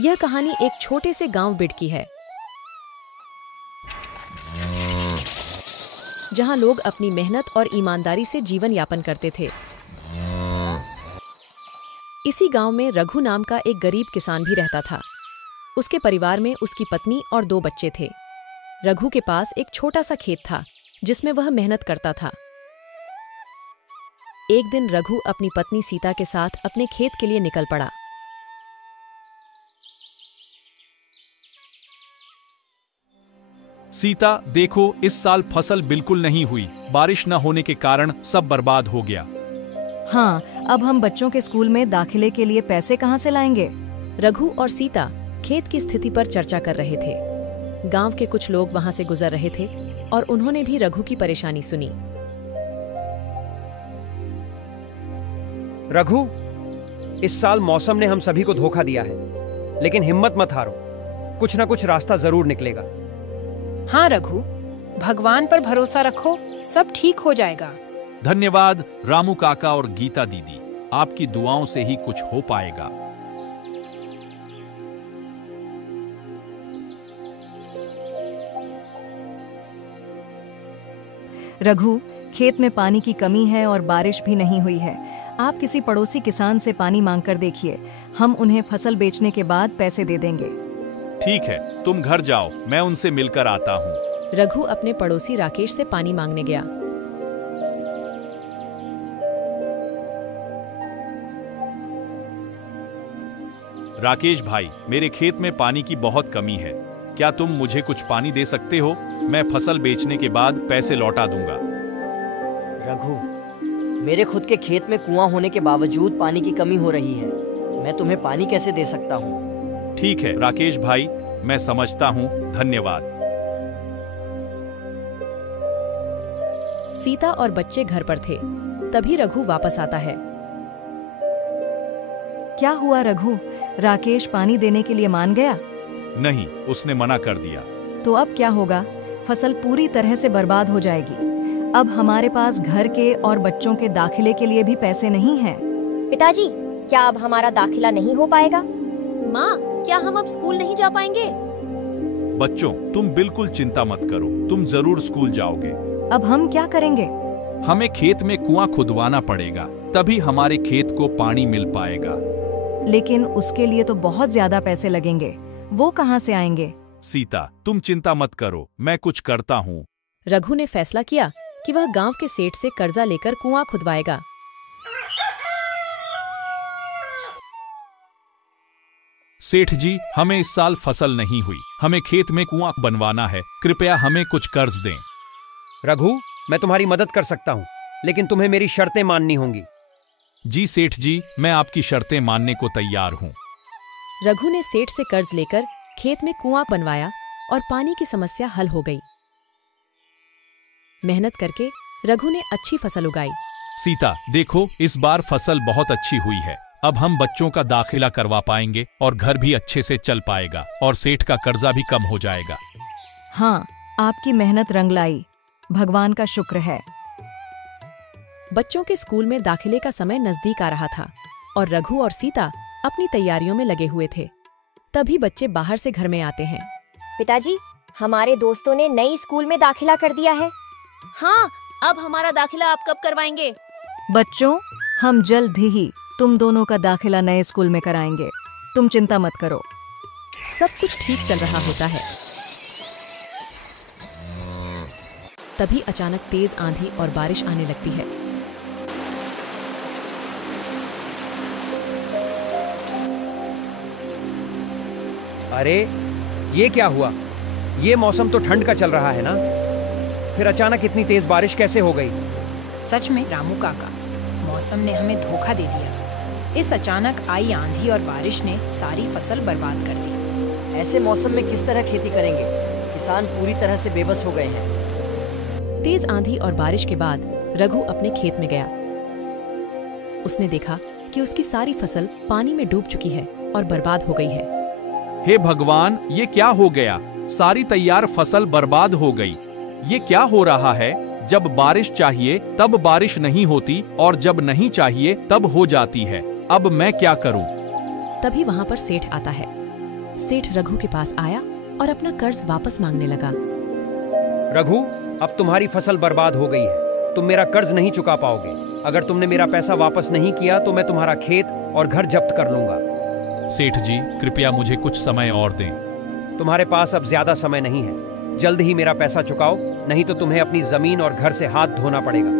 यह कहानी एक छोटे से गांव बिड की है, जहां लोग अपनी मेहनत और ईमानदारी से जीवन यापन करते थे। इसी गांव में रघु नाम का एक गरीब किसान भी रहता था। उसके परिवार में उसकी पत्नी और 2 बच्चे थे। रघु के पास एक छोटा सा खेत था जिसमें वह मेहनत करता था। एक दिन रघु अपनी पत्नी सीता के साथ अपने खेत के लिए निकल पड़ा। सीता, देखो, इस साल फसल बिल्कुल नहीं हुई। बारिश न होने के कारण सब बर्बाद हो गया। हाँ, अब हम बच्चों के स्कूल में दाखिले के लिए पैसे कहाँ से लाएंगे? रघु और सीता खेत की स्थिति पर चर्चा कर रहे थे। गांव के कुछ लोग वहां से गुजर रहे थे और उन्होंने भी रघु की परेशानी सुनी। रघु, इस साल मौसम ने हम सभी को धोखा दिया है, लेकिन हिम्मत मत हारो, कुछ ना कुछ रास्ता जरूर निकलेगा। हाँ रघु, भगवान पर भरोसा रखो, सब ठीक हो जाएगा। धन्यवाद रामू काका और गीता दीदी, आपकी दुआओं से ही कुछ हो पाएगा। रघु, खेत में पानी की कमी है और बारिश भी नहीं हुई है। आप किसी पड़ोसी किसान से पानी मांगकर देखिए, हम उन्हें फसल बेचने के बाद पैसे दे देंगे। ठीक है, तुम घर जाओ, मैं उनसे मिलकर आता हूँ। रघु अपने पड़ोसी राकेश से पानी मांगने गया। राकेश भाई, मेरे खेत में पानी की बहुत कमी है, क्या तुम मुझे कुछ पानी दे सकते हो? मैं फसल बेचने के बाद पैसे लौटा दूंगा। रघु, मेरे खुद के खेत में कुआं होने के बावजूद पानी की कमी हो रही है, मैं तुम्हें पानी कैसे दे सकता हूँ? ठीक है राकेश भाई, मैं समझता हूँ, धन्यवाद। सीता और बच्चे घर पर थे, तभी रघु वापस आता है। क्या हुआ रघु, राकेश पानी देने के लिए मान गया? नहीं, उसने मना कर दिया। तो अब क्या होगा? फसल पूरी तरह से बर्बाद हो जाएगी। अब हमारे पास घर के और बच्चों के दाखिले के लिए भी पैसे नहीं हैं। पिताजी, क्या अब हमारा दाखिला नहीं हो पाएगा? माँ, क्या हम अब स्कूल नहीं जा पाएंगे? बच्चों, तुम बिल्कुल चिंता मत करो, तुम जरूर स्कूल जाओगे। अब हम क्या करेंगे? हमें खेत में कुआं खुदवाना पड़ेगा, तभी हमारे खेत को पानी मिल पाएगा। लेकिन उसके लिए तो बहुत ज्यादा पैसे लगेंगे, वो कहाँ से आएंगे? सीता, तुम चिंता मत करो, मैं कुछ करता हूँ। रघु ने फैसला किया कि वह गांव के सेठ से कर्जा लेकर कुआं खुदवाएगा। सेठ जी, हमें इस साल फसल नहीं हुई, हमें खेत में कुआं बनवाना है, कृपया हमें कुछ कर्ज दें। रघु, मैं तुम्हारी मदद कर सकता हूँ, लेकिन तुम्हें मेरी शर्तें माननी होंगी। जी सेठ जी, मैं आपकी शर्तें मानने को तैयार हूँ। रघु ने सेठ से कर्ज लेकर खेत में कुआं बनवाया और पानी की समस्या हल हो गई। मेहनत करके रघु ने अच्छी फसल उगाई। सीता, देखो, इस बार फसल बहुत अच्छी हुई है। अब हम बच्चों का दाखिला करवा पाएंगे और घर भी अच्छे से चल पाएगा और सेठ का कर्जा भी कम हो जाएगा। हाँ, आपकी मेहनत रंग लाई, भगवान का शुक्र है। बच्चों के स्कूल में दाखिले का समय नजदीक आ रहा था और रघु और सीता अपनी तैयारियों में लगे हुए थे। तभी बच्चे बाहर से घर में आते हैं। पिताजी, हमारे दोस्तों ने नई स्कूल में दाखिला कर दिया है। हाँ, अब हमारा दाखिला आप कब करवाएंगे? बच्चों, हम जल्द ही तुम दोनों का दाखिला नए स्कूल में कराएंगे, तुम चिंता मत करो। सब कुछ ठीक चल रहा होता है, तभी अचानक तेज आंधी और बारिश आने लगती है। अरे, ये क्या हुआ? ये मौसम तो ठंड का चल रहा है ना, फिर अचानक इतनी तेज बारिश कैसे हो गई? सच में रामू काका, मौसम ने हमें धोखा दे दिया। इस अचानक आई आंधी और बारिश ने सारी फसल बर्बाद कर दी। ऐसे मौसम में किस तरह खेती करेंगे? किसान पूरी तरह से बेबस हो गए हैं। तेज आंधी और बारिश के बाद रघु अपने खेत में गया। उसने देखा कि उसकी सारी फसल पानी में डूब चुकी है और बर्बाद हो गई है। हे भगवान, ये क्या हो गया? सारी तैयार फसल बर्बाद हो गई। ये क्या हो रहा है? जब बारिश चाहिए तब बारिश नहीं होती और जब नहीं चाहिए तब हो जाती है। अब मैं क्या करूं? तभी वहां पर सेठ आता है। सेठ रघु के पास आया और अपना कर्ज वापस मांगने लगा। रघु, अब तुम्हारी फसल बर्बाद हो गई है। तुम मेरा कर्ज नहीं चुका पाओगे। अगर तुमने मेरा पैसा वापस नहीं किया तो मैं तुम्हारा खेत और घर जब्त कर लूंगा। सेठ जी, कृपया मुझे कुछ समय और दें। तुम्हारे पास अब ज्यादा समय नहीं है। जल्द ही मेरा पैसा चुकाओ, नहीं तो तुम्हें अपनी जमीन और घर से हाथ धोना पड़ेगा।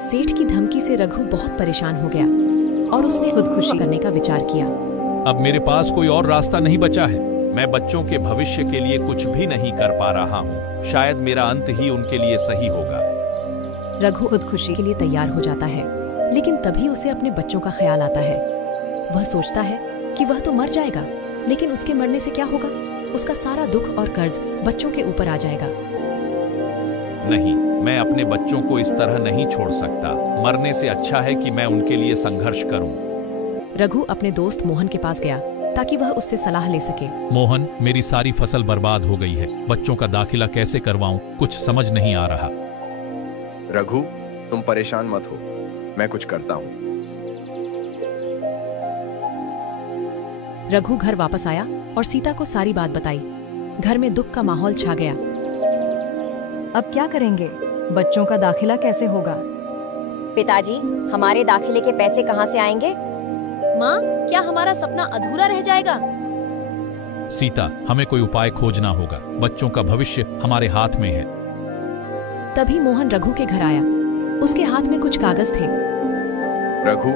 सेठ की धमकी से रघु बहुत परेशान हो गया और उसने खुदकुशी करने का विचार किया। अब मेरे पास कोई और रास्ता नहीं बचा है। मैं बच्चों के भविष्य के लिए कुछ भी नहीं कर पा रहा हूँ। शायद मेरा अंत ही उनके लिए सही होगा। रघु खुदकुशी के लिए तैयार हो जाता है, लेकिन तभी उसे अपने बच्चों का ख्याल आता है। वह सोचता है कि वह तो मर जाएगा, लेकिन उसके मरने से क्या होगा? उसका सारा दुख और कर्ज बच्चों के ऊपर आ जाएगा। नहीं, मैं अपने बच्चों को इस तरह नहीं छोड़ सकता। मरने से अच्छा है कि मैं उनके लिए संघर्ष करूं। रघु अपने दोस्त मोहन के पास गया ताकि वह उससे सलाह ले सके। मोहन, मेरी सारी फसल बर्बाद हो गई है। बच्चों का दाखिला कैसे करवाऊं, कुछ समझ नहीं आ रहा। रघु, तुम परेशान मत हो, मैं कुछ करता हूं। रघु घर वापस आया और सीता को सारी बात बताई। घर में दुख का माहौल छा गया। अब क्या करेंगे? बच्चों का दाखिला कैसे होगा? पिताजी, हमारे दाखिले के पैसे कहाँ से आएंगे? माँ, क्या हमारा सपना अधूरा रह जाएगा? सीता, हमें कोई उपाय खोजना होगा। बच्चों का भविष्य हमारे हाथ में है। तभी मोहन रघु के घर आया। उसके हाथ में कुछ कागज थे। रघु,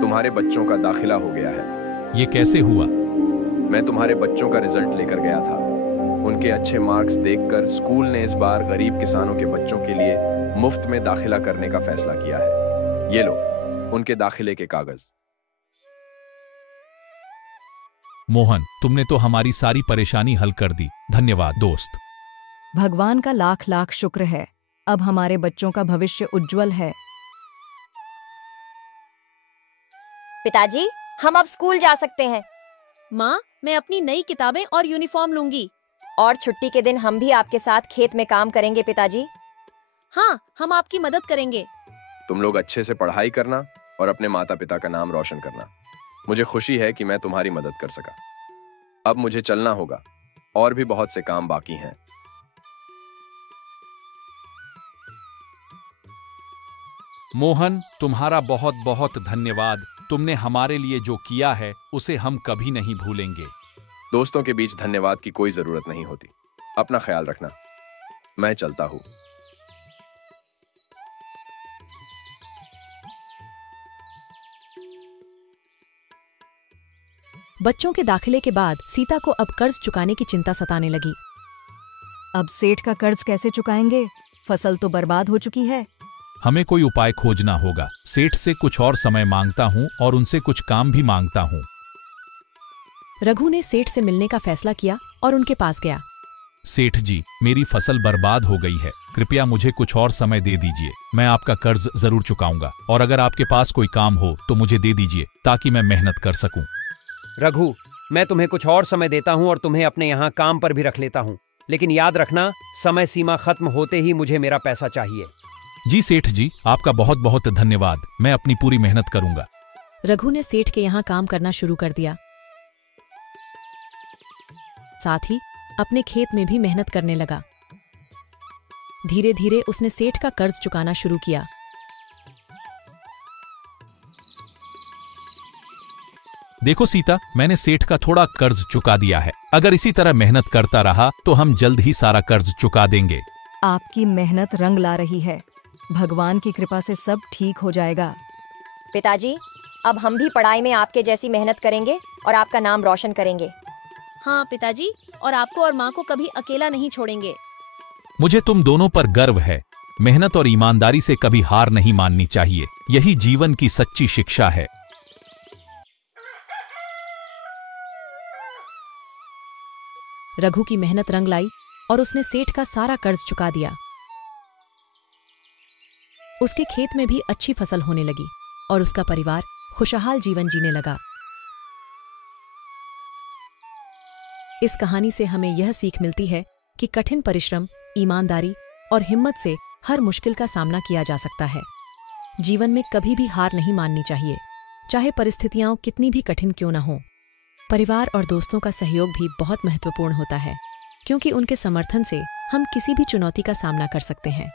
तुम्हारे बच्चों का दाखिला हो गया है। ये कैसे हुआ? मैं तुम्हारे बच्चों का रिजल्ट लेकर गया था। उनके अच्छे मार्क्स देखकर स्कूल ने इस बार गरीब किसानों के बच्चों के लिए मुफ्त में दाखिला करने का फैसला किया है। ये लो, उनके दाखिले के कागज। मोहन, तुमने तो हमारी सारी परेशानी हल कर दी। धन्यवाद दोस्त। भगवान का लाख लाख शुक्र है। अब हमारे बच्चों का भविष्य उज्जवल है। पिताजी, हम अब स्कूल जा सकते हैं। माँ, मैं अपनी नई किताबें और यूनिफॉर्म लूंगी। और छुट्टी के दिन हम भी आपके साथ खेत में काम करेंगे पिताजी। हाँ, हम आपकी मदद करेंगे। तुम लोग अच्छे से पढ़ाई करना और अपने माता पिता का नाम रोशन करना। मुझे खुशी है कि मैं तुम्हारी मदद कर सका। अब मुझे चलना होगा, और भी बहुत से काम बाकी हैं। मोहन, तुम्हारा बहुत बहुत धन्यवाद। तुमने हमारे लिए जो किया है उसे हम कभी नहीं भूलेंगे। दोस्तों के बीच धन्यवाद की कोई जरूरत नहीं होती। अपना ख्याल रखना। मैं चलता हूँ। बच्चों के दाखिले के बाद सीता को अब कर्ज चुकाने की चिंता सताने लगी। अब सेठ का कर्ज कैसे चुकाएंगे? फसल तो बर्बाद हो चुकी है। हमें कोई उपाय खोजना होगा। सेठ से कुछ और समय मांगता हूँ और उनसे कुछ काम भी मांगता हूँ। रघु ने सेठ से मिलने का फैसला किया और उनके पास गया। सेठ जी, मेरी फसल बर्बाद हो गई है। कृपया मुझे कुछ और समय दे दीजिए। मैं आपका कर्ज जरूर चुकाऊंगा, और अगर आपके पास कोई काम हो तो मुझे दे दीजिए ताकि मैं मेहनत कर सकूं। रघु, मैं तुम्हें कुछ और समय देता हूं और तुम्हें अपने यहाँ काम पर भी रख लेता हूं, लेकिन याद रखना, समय सीमा खत्म होते ही मुझे मेरा पैसा चाहिए। जी सेठ जी, आपका बहुत बहुत धन्यवाद। मैं अपनी पूरी मेहनत करूंगा। रघु ने सेठ के यहाँ काम करना शुरू कर दिया। साथ ही अपने खेत में भी मेहनत करने लगा। धीरे धीरे उसने सेठ का कर्ज चुकाना शुरू किया। देखो सीता, मैंने सेठ का थोड़ा कर्ज चुका दिया है। अगर इसी तरह मेहनत करता रहा तो हम जल्द ही सारा कर्ज चुका देंगे। आपकी मेहनत रंग ला रही है। भगवान की कृपा से सब ठीक हो जाएगा। पिताजी, अब हम भी पढ़ाई में आपके जैसी मेहनत करेंगे और आपका नाम रोशन करेंगे। हाँ पिताजी, और आपको और माँ को कभी अकेला नहीं छोड़ेंगे। मुझे तुम दोनों पर गर्व है। मेहनत और ईमानदारी से कभी हार नहीं माननी चाहिए। यही जीवन की सच्ची शिक्षा है। रघु की मेहनत रंग लाई और उसने सेठ का सारा कर्ज चुका दिया। उसके खेत में भी अच्छी फसल होने लगी और उसका परिवार खुशहाल जीवन जीने लगा। इस कहानी से हमें यह सीख मिलती है कि कठिन परिश्रम, ईमानदारी और हिम्मत से हर मुश्किल का सामना किया जा सकता है। जीवन में कभी भी हार नहीं माननी चाहिए। चाहे परिस्थितियां कितनी भी कठिन क्यों न हो। परिवार और दोस्तों का सहयोग भी बहुत महत्वपूर्ण होता है, क्योंकि उनके समर्थन से हम किसी भी चुनौती का सामना कर सकते हैं।